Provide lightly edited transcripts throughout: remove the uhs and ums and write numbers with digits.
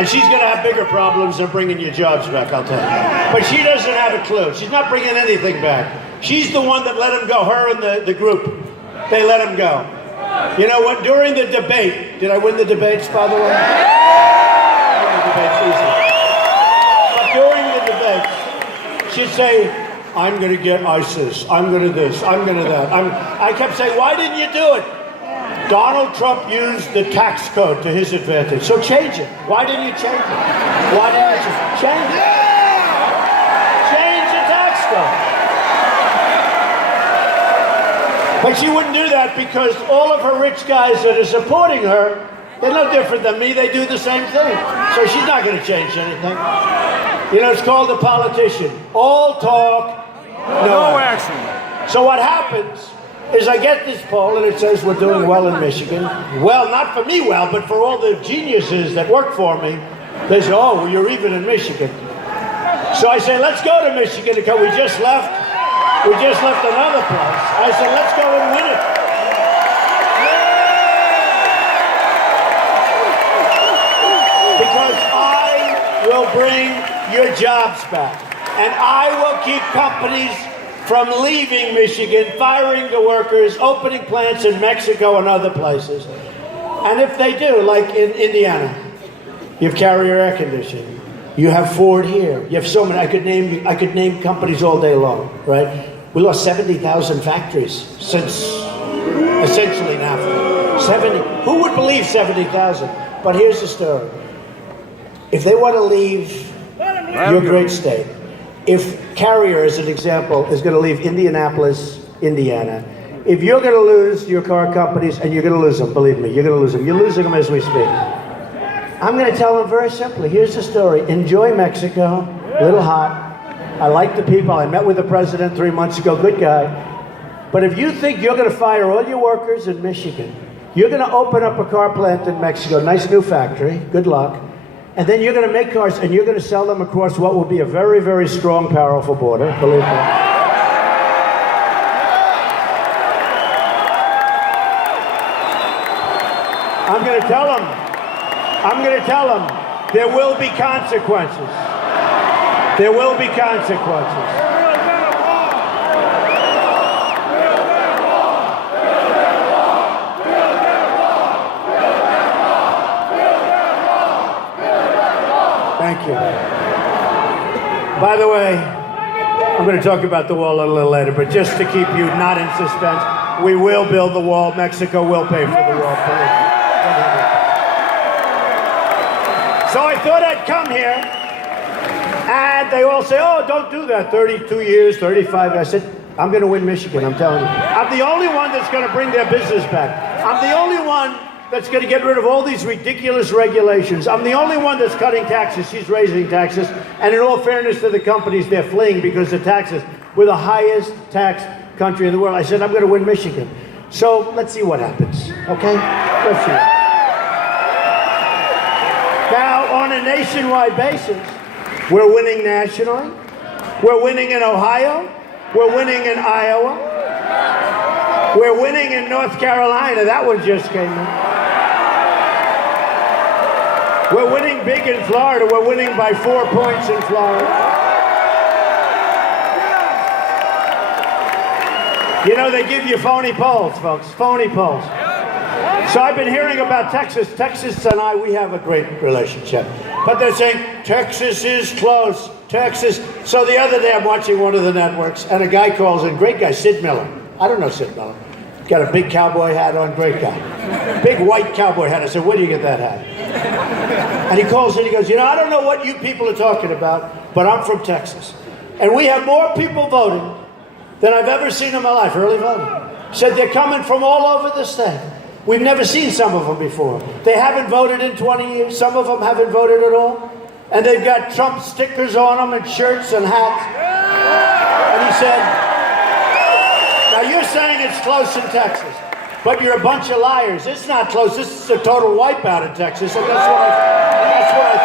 And she's going to have bigger problems than bringing your jobs back, I'll tell you. But she doesn't have a clue. She's not bringing anything back. She's the one that let him go, her and the group. They let him go. You know what? During the debate, did I win the debates, by the way? I won the debates easy. But during the debates, she'd say, I'm going to get ISIS. I'm going to this. I'm going to that. I kept saying, why didn't you do it? Donald Trump used the tax code to his advantage. So change it. Why didn't you change it? Why didn't you change it? Change the tax code. But she wouldn't do that because all of her rich guys that are supporting her, they're no different than me. They do the same thing. So she's not going to change anything. You know, it's called a politician. All talk, no action. So what happens is I get this poll and it says we're doing well in Michigan. Well, not for me well, but for all the geniuses that work for me. They say, oh, well, you're even in Michigan. So I say, let's go to Michigan because we just left another place. I said, let's go and win it. Because I will bring your jobs back. And I will keep companies from leaving Michigan, firing the workers, opening plants in Mexico and other places. And if they do, like in Indiana, you have Carrier Air Conditioning, you have Ford here, you have so many. I could name companies all day long, right? We lost 70,000 factories since essentially now. 70. Who would believe 70,000? But here's the story. If they want to leave your great state, if Carrier, as an example, is going to leave Indianapolis, Indiana, if you're going to lose your car companies, and you're going to lose them, believe me, you're going to lose them. You're losing them as we speak. I'm going to tell them very simply. Here's the story. Enjoy Mexico. A little hot. I like the people. I met with the president 3 months ago. Good guy. But if you think you're going to fire all your workers in Michigan, you're going to open up a car plant in Mexico, nice new factory. Good luck. And then you're going to make cars, and you're going to sell them across what will be a very, very strong, powerful border, believe me. I'm going to tell them, there will be consequences. There will be consequences. Thank you. By the way, I'm going to talk about the wall a little later, but just to keep you not in suspense, we will build the wall. Mexico will pay for the wall. So I thought I'd come here, and they all say, oh, don't do that. 32 years, 35. I said, I'm going to win Michigan, I'm telling you. I'm the only one that's going to bring their business back. I'm the only one that's going to get rid of all these ridiculous regulations. I'm the only one that's cutting taxes. She's raising taxes. And in all fairness to the companies, they're fleeing because the taxes. We're the highest taxed country in the world. I said, I'm going to win Michigan. So let's see what happens, okay? Let's see. Now, on a nationwide basis, we're winning nationally. We're winning in Ohio. We're winning in Iowa. We're winning in North Carolina. That one just came in. We're winning big in Florida. We're winning by 4 points in Florida. You know, they give you phony polls, folks. Phony polls. So I've been hearing about Texas. Texas and I, we have a great relationship. But they're saying, Texas is close. Texas. So the other day I'm watching one of the networks, and a guy calls in, great guy, Sid Miller. I don't know Sid Miller. Got a big cowboy hat on, great guy. Big white cowboy hat. I said, where do you get that hat? And he calls in, he goes, you know, I don't know what you people are talking about, but I'm from Texas. And we have more people voting than I've ever seen in my life, early voting. Said they're coming from all over the state. We've never seen some of them before. They haven't voted in 20 years. Some of them haven't voted at all. And they've got Trump stickers on them and shirts and hats. And he said, now you're saying it's close in Texas, but you're a bunch of liars. It's not close. This is a total wipeout in Texas. And that's what I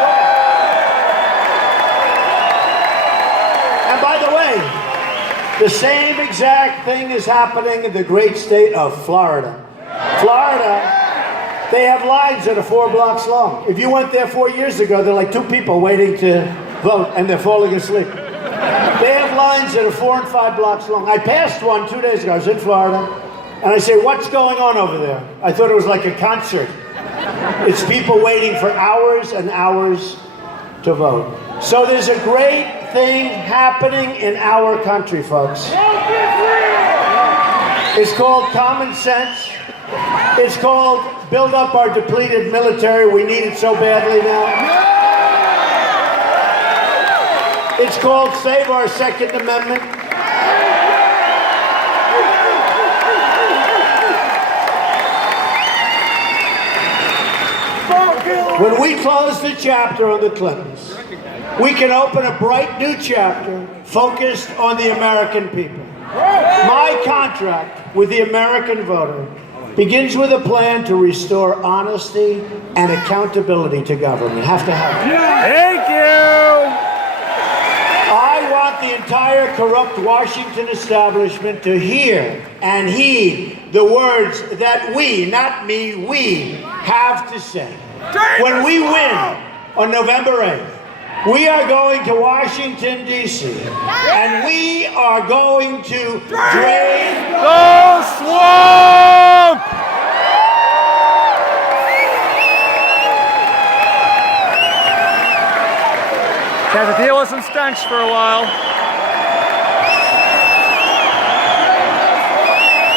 thought. And by the way, the same exact thing is happening in the great state of Florida. Florida, They have lines that are 4 blocks long. If you went there 4 years ago, there are like 2 people waiting to vote, and they're falling asleep. They have lines that are 4 and 5 blocks long. I passed one 2 days ago. I was in Florida, and I say, "What's going on over there?" I thought it was like a concert. It's people waiting for hours and hours to vote. So there's a great thing happening in our country, folks. It's called common sense. It's called build up our depleted military. We need it so badly now. It's called save our Second Amendment. When we close the chapter on the Clintons, we can open a bright new chapter focused on the American people. My contract with the American voter begins with a plan to restore honesty and accountability to government. Have to have it. Thank you. I want the entire corrupt Washington establishment to hear and heed the words that we, not me, we have to say. When we win on November 8th, we are going to Washington, D.C., and we are going to drain The swamp! Have to deal with some stench for a while.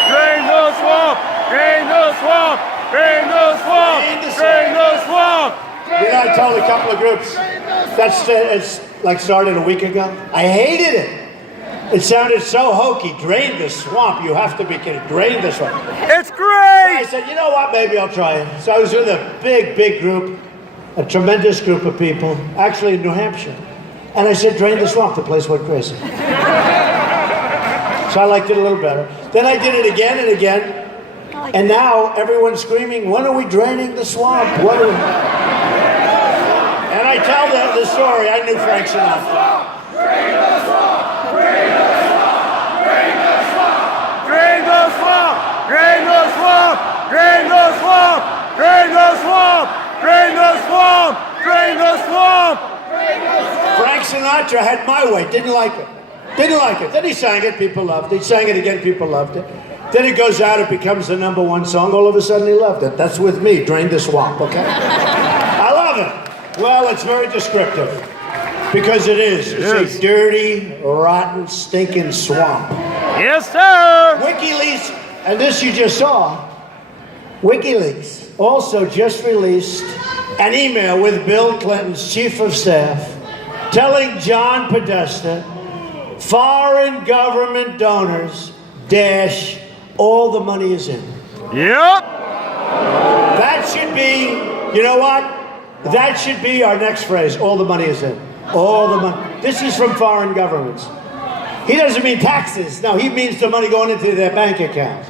Drain the swamp! Drain the swamp! Drain the swamp! Drain the swamp! You know, I told a couple of groups, it's like started a week ago. I hated it. It sounded so hokey. Drain the swamp. You have to be kidding. Drain the swamp. It's I great! said, you know what? Maybe I'll try it. So I was with a big group, a tremendous group of people, actually in New Hampshire. And I said, drain the swamp. The place went crazy. So I liked it a little better. Then I did it again and again. And now everyone's screaming, when are we draining the swamp? When are we... And I tell them the story. I knew Frank Sinatra. Drain the swamp! Drain the swamp! Drain the swamp! Drain the swamp! Drain the swamp! Drain the swamp! Drain the swamp! Drain the swamp! Frank Sinatra had My Way. Didn't like it. Didn't like it. Then he sang it. People loved it. He sang it again. People loved it. Then it goes out. It becomes the #1 song. All of a sudden he loved it. That's with me. Drain the swamp. Okay. I love it. Well, it's very descriptive because it is. It's a dirty, rotten, stinking swamp. Yes, sir! WikiLeaks, and this you just saw, WikiLeaks also just released an email with Bill Clinton's chief of staff telling John Podesta foreign government donors dash all the money is in. Yep! That should be, you know what? That should be our next phrase. All the money is in. All the money. This is from foreign governments. He doesn't mean taxes. No, he means the money going into their bank account.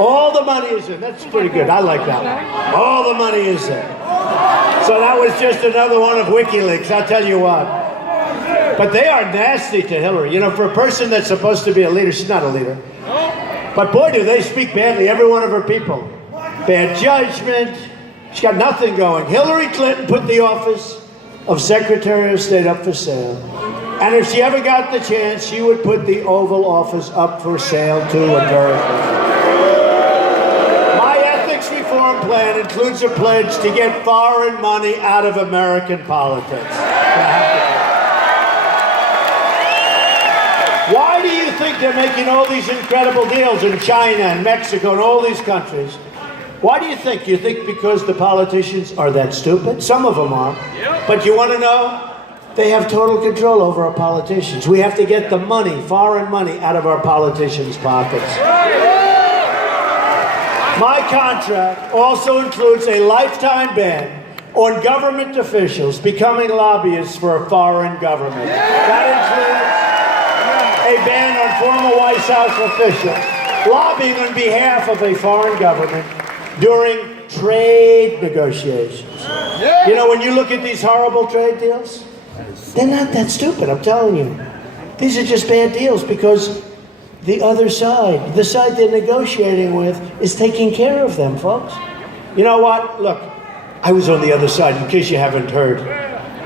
All the money is in. That's pretty good. I like that one. All the money is in. So that was just another one of WikiLeaks. I'll tell you what. But they are nasty to Hillary. You know, for a person that's supposed to be a leader, she's not a leader. But boy, do they speak badly, every one of her people. Bad judgment. She's got nothing going. Hillary Clinton put the office of Secretary of State up for sale. And if she ever got the chance, she would put the Oval Office up for sale too. And very My ethics reform plan includes a pledge to get foreign money out of American politics. Why do you think they're making all these incredible deals in China and Mexico and all these countries? Why do you think? You think because the politicians are that stupid? Some of them are. Yep. But you want to know? They have total control over our politicians. We have to get the money, foreign money, out of our politicians' pockets. My contract also includes a lifetime ban on government officials becoming lobbyists for a foreign government. That includes a ban on former White House officials lobbying on behalf of a foreign government during trade negotiations. You know, when you look at these horrible trade deals, they're not that stupid, I'm telling you. These are just bad deals because the other side, the side they're negotiating with, is taking care of them, folks. You know what? Look, I was on the other side, in case you haven't heard.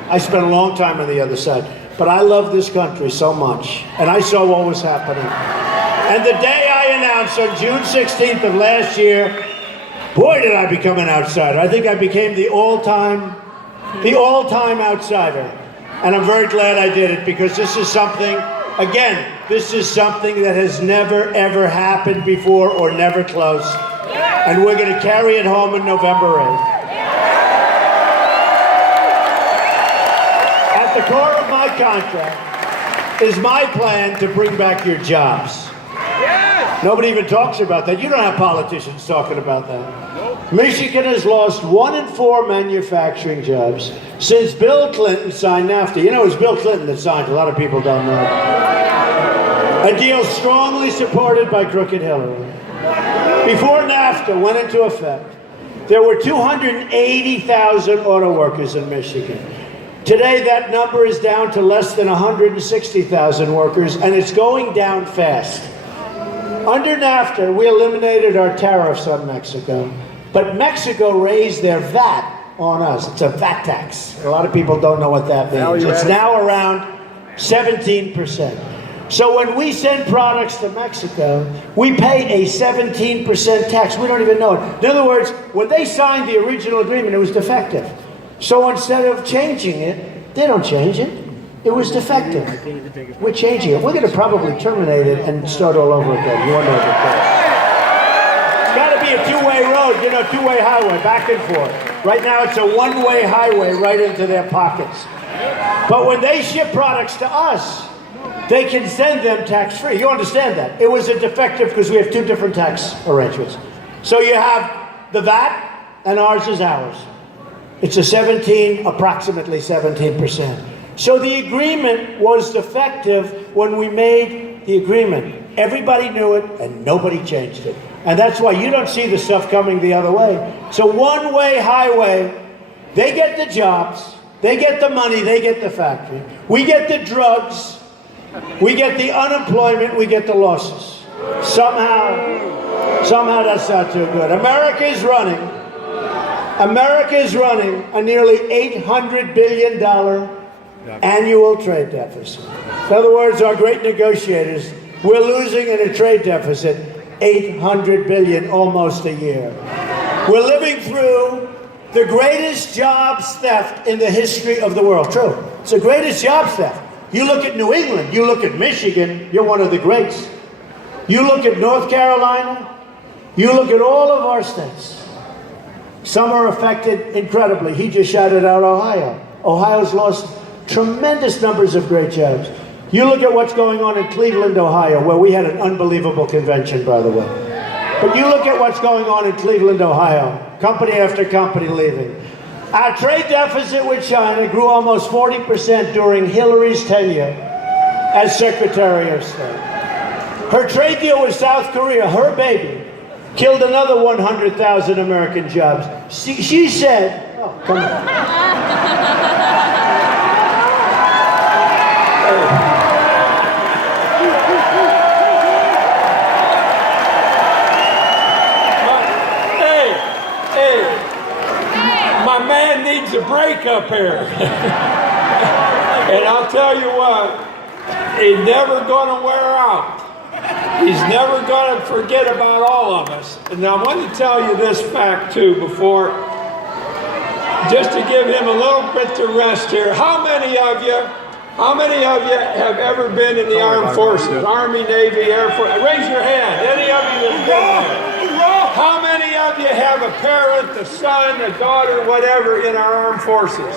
I spent a long time on the other side. But I love this country so much, and I saw what was happening. And the day I announced on June 16th of last year, boy, did I become an outsider. I think I became the all-time outsider. And I'm very glad I did it, because this is something, again, this is something that has never, ever happened before, or never close. And we're going to carry it home in November 8th. At the core of my contract is my plan to bring back your jobs. Yes. Nobody even talks about that. You don't have politicians talking about that. Nope. Michigan has lost 1 in 4 manufacturing jobs since Bill Clinton signed NAFTA. You know, it was Bill Clinton that signed. A lot of people don't know. A deal strongly supported by crooked Hillary. Before NAFTA went into effect, there were 280,000 auto workers in Michigan. Today, that number is down to less than 160,000 workers, and it's going down fast. Under NAFTA, we eliminated our tariffs on Mexico, but Mexico raised their VAT on us. It's a VAT tax. A lot of people don't know what that means. It's now around 17%. So when we send products to Mexico, we pay a 17% tax. We don't even know it. In other words, when they signed the original agreement, it was defective. So instead of changing it, they don't change it. It was defective. We're changing it. We're going to probably terminate it and start all over again. You wonder what it is. It's got to be a two-way road, you know, two-way highway, back and forth. Right now, it's a one-way highway right into their pockets. But when they ship products to us, they can send them tax-free. You understand that? It was a defective because we have 2 different tax arrangements. So you have the VAT, and ours is ours. It's approximately 17%. So the agreement was defective when we made the agreement. Everybody knew it, and nobody changed it. And that's why you don't see the stuff coming the other way. So one-way highway, they get the jobs, they get the money, they get the factory. We get the drugs, we get the unemployment, we get the losses. Somehow that's not too good. America is running a nearly $800 billion annual trade deficit. In other words, our great negotiators, we're losing in a trade deficit $800 billion almost a year. We're living through the greatest jobs theft in the history of the world. True. It's the greatest jobs theft. You look at New England, you look at Michigan, you're one of the greats. You look at North Carolina, you look at all of our states. Some are affected incredibly. He just shouted out Ohio. Ohio's lost tremendous numbers of great jobs. You look at what's going on in Cleveland, Ohio, where we had an unbelievable convention, by the way. But you look at what's going on in Cleveland, Ohio, company after company leaving. Our trade deficit with China grew almost 40% during Hillary's tenure as Secretary of State. Her trade deal with South Korea, her baby, killed another 100,000 American jobs. She said, oh, come on. My man needs a break up here. And I'll tell you what, he's never going to wear out. He's never going to forget about all of us. And I want to tell you this fact too before, just to give him a little bit to rest here. How many of you have ever been in the armed forces? Army, Navy, Air Force? Raise your hand. Any of you that have been there? How many of you have a parent, a son, a daughter, whatever, in our armed forces?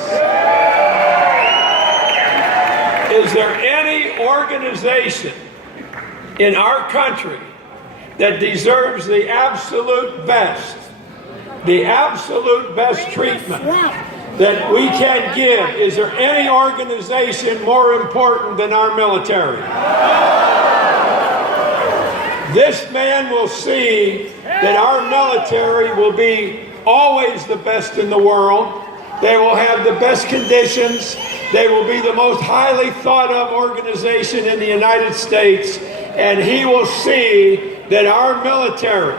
Is there any organization in our country that deserves the absolute best treatment that we can give? Is there any organization more important than our military? This man will see that our military will be always the best in the world. They will have the best conditions. They will be the most highly thought of organization in the United States. And he will see that our military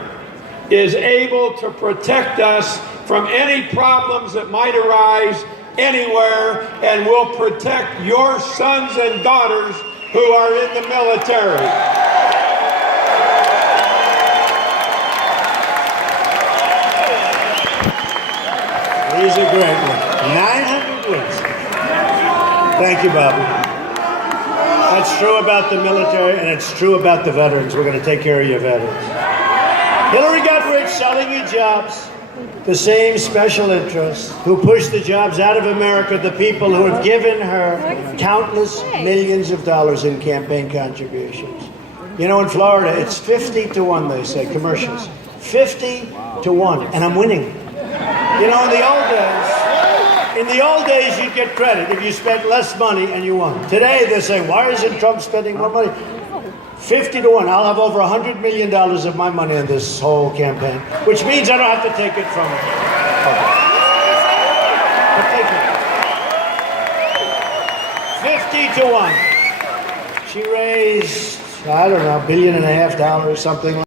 is able to protect us from any problems that might arise anywhere, and will protect your sons and daughters who are in the military. He's a great one. 900 wins. Thank you, Bobby. That's true about the military, and it's true about the veterans. We're going to take care of your veterans. Hillary got rich selling you jobs. The same special interests who pushed the jobs out of America, the people who have given her countless millions of dollars in campaign contributions. You know, in Florida, it's 50 to 1, they say, commercials. 50 to 1, and I'm winning. You know, in the old days, you'd get credit if you spent less money and you won. Today, they're saying, why isn't Trump spending more money? 50 to 1. I'll have over $100 million of my money in this whole campaign, which means I don't have to take it from her. I'll take it. 50 to 1. She raised, I don't know, $1.5 billion, something like that.